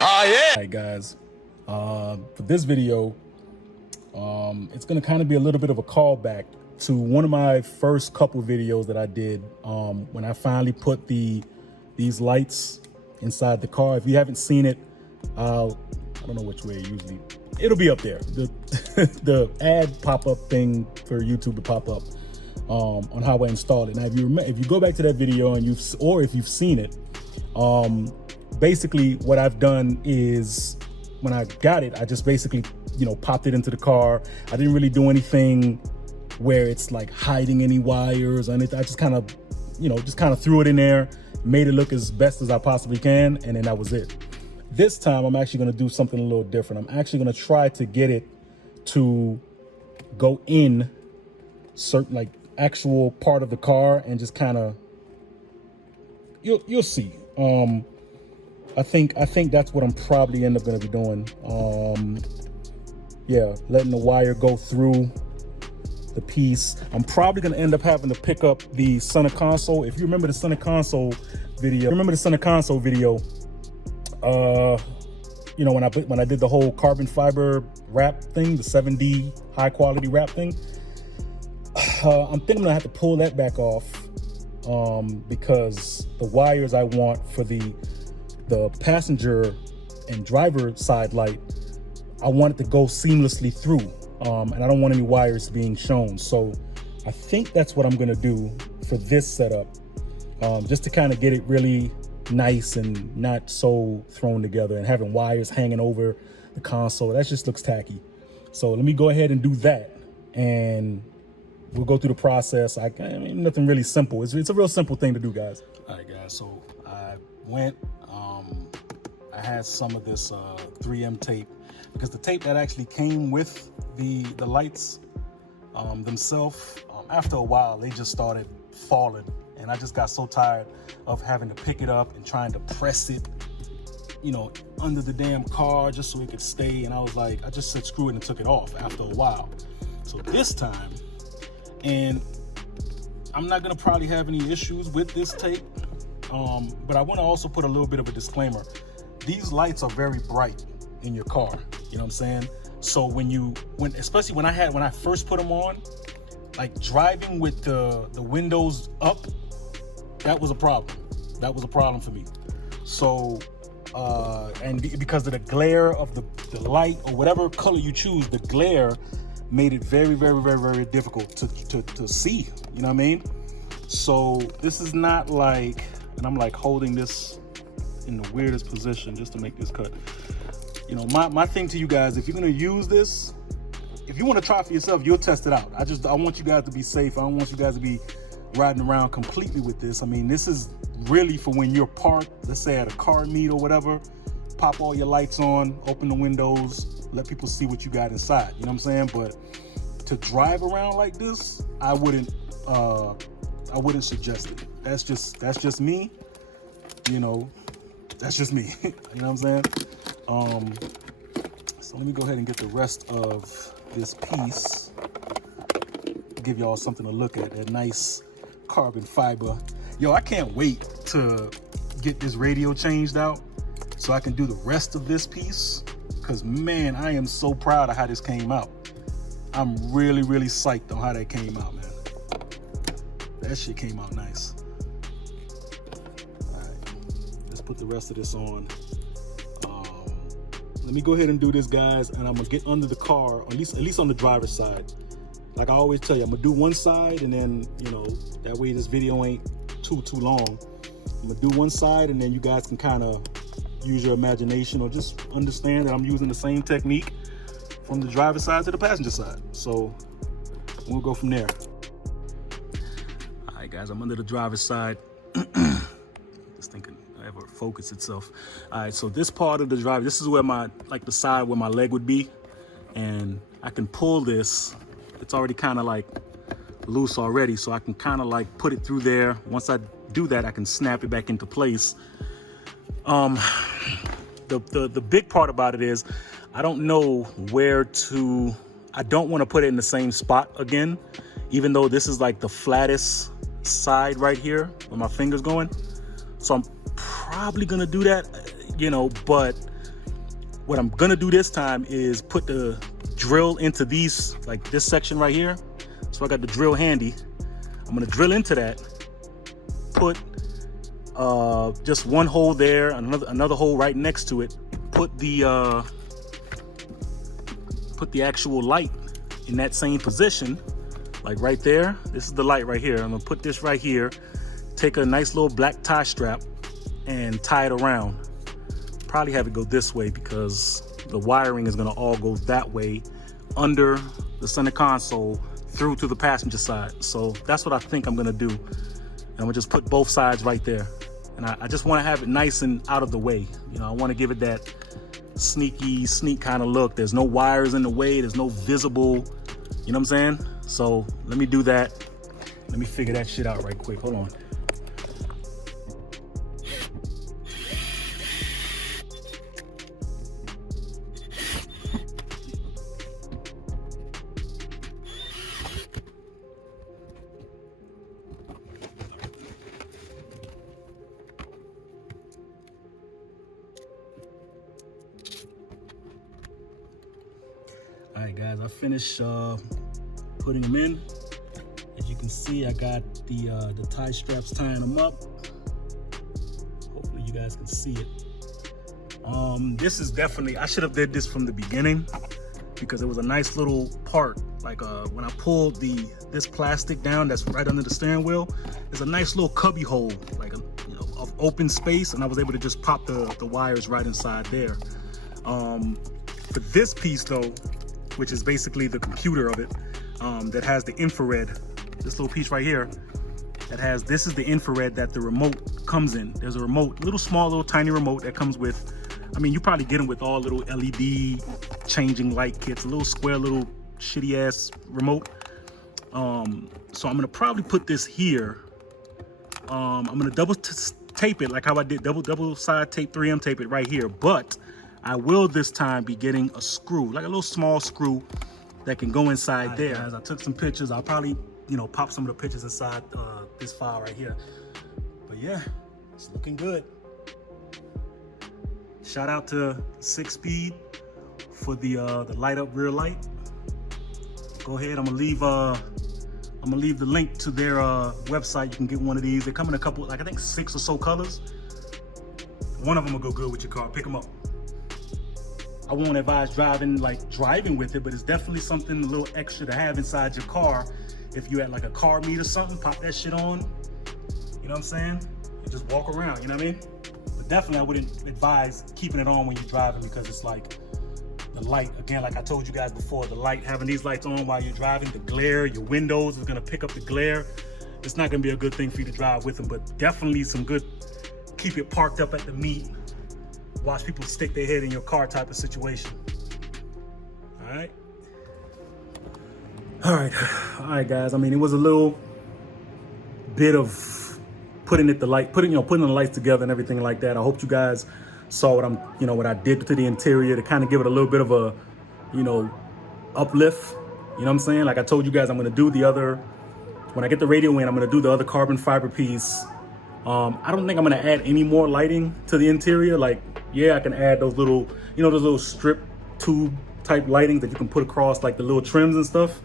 Oh yeah. All right, guys. For this video, it's gonna kind of be a little bit of a callback to one of my first couple videos that I did when I finally put these lights inside the car. If you haven't seen it, I don't know which way usually. It'll be up there. The the ad pop-up thing for YouTube to pop up on how I installed it. Now, if you go back to that video and if you've seen it, basically what I've done is when I got it, I just basically, popped it into the car. I didn't really do anything where it's like hiding any wires or anything. I just kind of, threw it in there, made it look as best as I possibly can, and then that was it. This time, I'm actually going to do something a little different. I'm actually going to try to get it to go in certain, like, actual part of the car and just kind of, you'll see. I think that's what I'm probably end up going to be doing. Yeah, letting the wire go through the piece. I'm probably going to end up having to pick up the center console. If you remember the center console video, when I did the whole carbon fiber wrap thing, the 7D high quality wrap thing, I'm thinking I'm gonna have to pull that back off because the wires I want for the passenger and driver side light, I want it to go seamlessly through, and I don't want any wires being shown. So I think that's what I'm gonna do for this setup, just to kind of get it really nice and not so thrown together and having wires hanging over the console. That just looks tacky. So let me go ahead and do that, and we'll go through the process. I mean, nothing really simple. It's a real simple thing to do, guys. All right, guys. So I went. I had some of this 3M tape because the tape that actually came with the lights themselves. After a while, they just started falling. And I just got so tired of having to pick it up and trying to press it, under the damn car just so it could stay. And I was like, I just said screw it and took it off after a while. So this time, and I'm not gonna probably have any issues with this tape, but I wanna also put a little bit of a disclaimer. These lights are very bright in your car, you know what I'm saying? So especially when I first put them on, like driving with the windows up, that was a problem. That was a problem for me. So, and because of the glare of the light or whatever color you choose, the glare made it very, very, very, very difficult to see, you know what I mean? So this is not like, and I'm like holding this in the weirdest position just to make this cut. My thing to you guys, if you're gonna use this, if you want to try for yourself, you'll test it out. I want you guys to be safe. I don't want you guys to be riding around completely with this. I mean, this is really for when you're parked, let's say at a car meet or whatever, pop all your lights on, open the windows, let people see what you got inside, you know what I'm saying? But to drive around like this, I wouldn't suggest it. That's just me, that's just me, you know what I'm saying? So let me go ahead and get the rest of this piece, give y'all something to look at, that nice carbon fiber. Yo, I can't wait to get this radio changed out so I can do the rest of this piece, because man, I am so proud of how this came out. I'm really, really psyched on how that came out, man. That shit came out nice. All right, let's put the rest of this on. Let me go ahead and do this, guys, and I'm gonna get under the car, at least on the driver's side. Like I always tell you, I'm gonna do one side, and then, that way this video ain't too long. I'm gonna do one side, and then you guys can kind of use your imagination or just understand that I'm using the same technique from the driver's side to the passenger side. So we'll go from there. All right, guys, I'm under the driver's side. Just thinking ever focus itself. All right, so this part of the drive, this is where the side where my leg would be, and I can pull this. It's already kind of like loose already, so I can kind of like put it through there. Once I do that, I can snap it back into place. The big part about it is I don't know where to. I don't want to put it in the same spot again, even though this is like the flattest side right here where my finger's going. So I'm probably gonna do that, but What I'm gonna do this time is put the drill into these, like this section right here. So I got the drill handy. I'm gonna drill into that, put just one hole there, another hole right next to it, put the actual light in that same position, like right there. This is the light right here. I'm gonna put this right here, take a nice little black tie strap and tie it around. Probably have it go this way because the wiring is gonna all go that way under the center console through to the passenger side. So that's what I think I'm gonna do. And I'm gonna just put both sides right there. And I just wanna have it nice and out of the way. You know, I wanna give it that sneak kind of look. There's no wires in the way, there's no visible, you know what I'm saying? So let me do that. Let me figure that shit out right quick, hold on. All right, guys, I finished putting them in. As you can see, I got the tie straps tying them up. Hopefully you guys can see it. This is definitely, I should have did this from the beginning because it was a nice little part. Like when I pulled this plastic down that's right under the steering wheel, there's a nice little cubby hole, like of open space, and I was able to just pop the wires right inside there. For this piece though, which is basically the computer of it, that has the infrared, this little piece right here, this is the infrared that the remote comes in. There's a remote, little tiny remote that comes with, I mean, you probably get them with all little LED changing light kits, a little square, little shitty ass remote. So I'm gonna probably put this here. I'm gonna double tape it like how I did, double side tape, 3M tape it right here, but I will this time be getting a screw, like a little small screw that can go inside there. Guys, I took some pictures. I'll probably, pop some of the pictures inside this file right here. But yeah, it's looking good. Shout out to Sickspeed for the light up rear light. Go ahead, I'm gonna leave the link to their website. You can get one of these. They come in a couple, like I think 6 or so colors. One of them will go good with your car. Pick them up. I won't advise driving with it, but it's definitely something a little extra to have inside your car. If you at like a car meet or something, pop that shit on, you know what I'm saying? And just walk around, you know what I mean? But definitely I wouldn't advise keeping it on when you're driving because it's like the light, again, like I told you guys before, the light, having these lights on while you're driving, the glare, your windows is gonna pick up the glare. It's not gonna be a good thing for you to drive with them, but definitely some good, keep it parked up at the meet. Watch people stick their head in your car type of situation. All right, guys. I mean, it was a little bit of putting the lights together and everything like that. I hope you guys saw what I did to the interior to kind of give it a little bit of a, uplift. You know what I'm saying? Like I told you guys, I'm gonna do when I get the radio in, I'm gonna do the other carbon fiber piece. I don't think I'm gonna add any more lighting to the interior. Like, yeah, I can add those little, those little strip tube type lighting that you can put across like the little trims and stuff.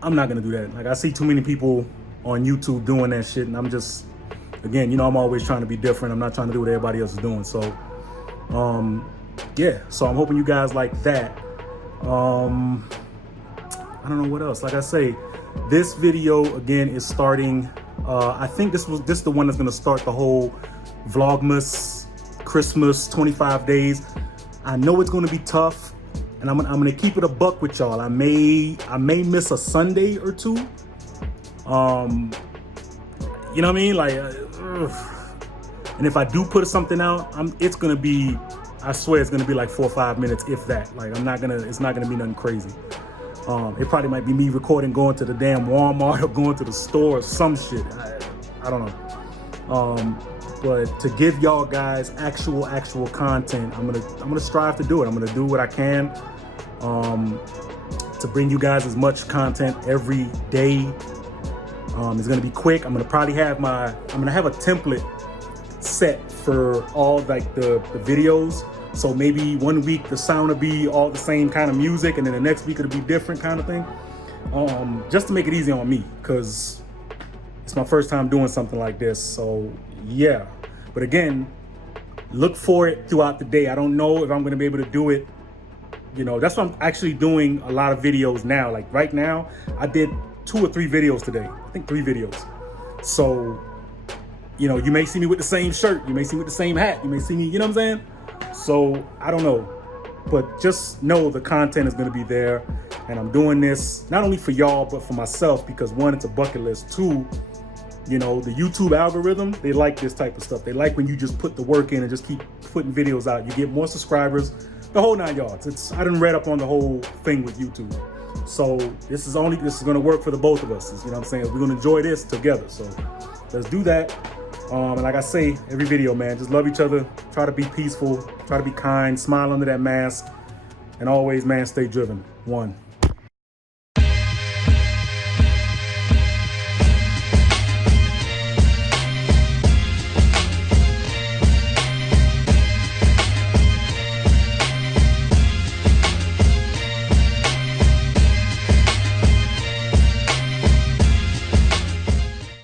I'm not gonna do that. Like I see too many people on YouTube doing that shit, and I'm just, again, I'm always trying to be different. I'm not trying to do what everybody else is doing. So, yeah. So I'm hoping you guys like that. I don't know what else. Like I say, this video again is starting. I think this is the one that's gonna start the whole Vlogmas Christmas 25 days. I know it's gonna be tough, and I'm gonna keep it a buck with y'all. I may miss a Sunday or two. You know what I mean? Like, and if I do put something out, it's gonna be, I swear it's gonna be like 4 or 5 minutes, if that. Like it's not gonna be nothing crazy. It probably might be me recording going to the damn Walmart or going to the store or some shit. I don't know. But to give y'all guys actual content, I'm gonna strive to do it. I'm gonna do what I can to bring you guys as much content every day. It's gonna be quick. I'm gonna have a template set for all like the videos. So maybe one week the sound will be all the same kind of music, and then the next week it'll be different kind of thing. Just to make it easy on me, because it's my first time doing something like this. So yeah, but again, look for it throughout the day. I don't know if I'm going to be able to do it. You know, that's why I'm actually doing a lot of videos now. Like right now, I did 2 or 3 videos today. I think 3 videos. So, you know, you may see me with the same shirt. You may see me with the same hat. You may see me, you know what I'm saying? So I don't know, but just know the content is going to be there. And I'm doing this not only for y'all, but for myself, because 1, it's a bucket list. 2, you know, the YouTube algorithm, they like this type of stuff. They like when you just put the work in and just keep putting videos out. You get more subscribers, the whole 9 yards. I done read up on the whole thing with YouTube. So this is going to work for the both of us. You know what I'm saying? We're going to enjoy this together. So let's do that. And like I say, every video, man, just love each other. Try to be peaceful. Try to be kind. Smile under that mask. And always, man, stay driven. 1.